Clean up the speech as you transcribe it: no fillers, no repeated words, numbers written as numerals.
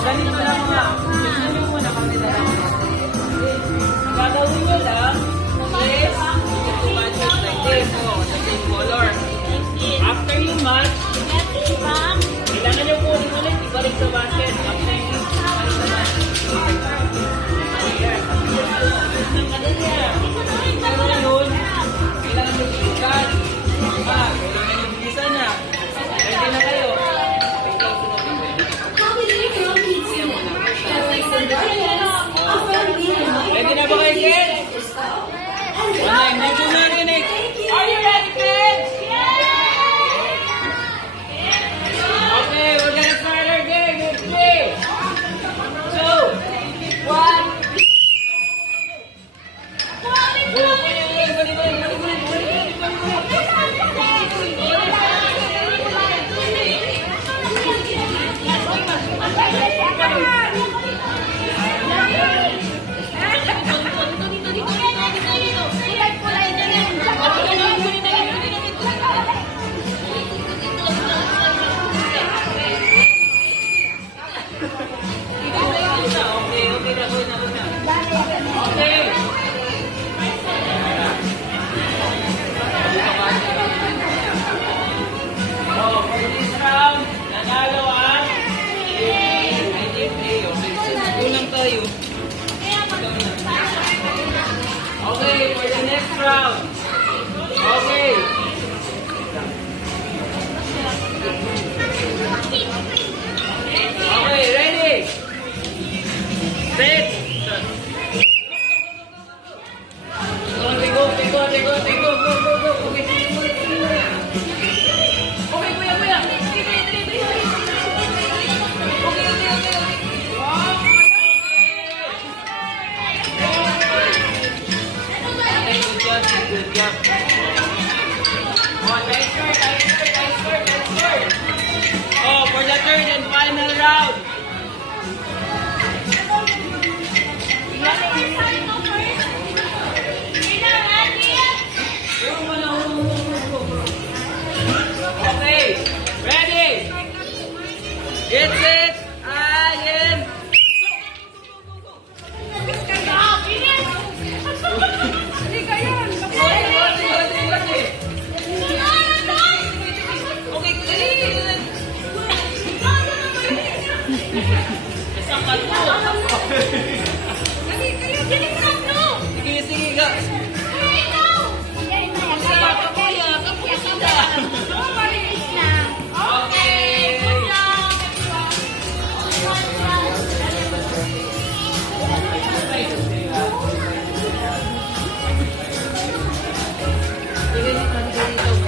Ganito lang mga. Tignan nyo muna kung nilalaman natin. Gagawin nyo lang is you match it like this. So, the same color. After you match, kailangan nyo po ulit ibalik sa basket. After you ibalik sa basket. Pero yun, kailangan nyo bilisan. Kailangan nyo bilisan na. Ready na kayo. Ready na ba kayo, kids? One, medyo narinig. Are you ready, kids? Okay, we're gonna start our game in 3, 2, 1. Okay, for the next round. Okay. Okay, ready? Set. Go. Okay, kuya. Good job. Oh, nice score. Oh, for the third and final round. Okay, ready? It's it. Ayan. Isang kalpo.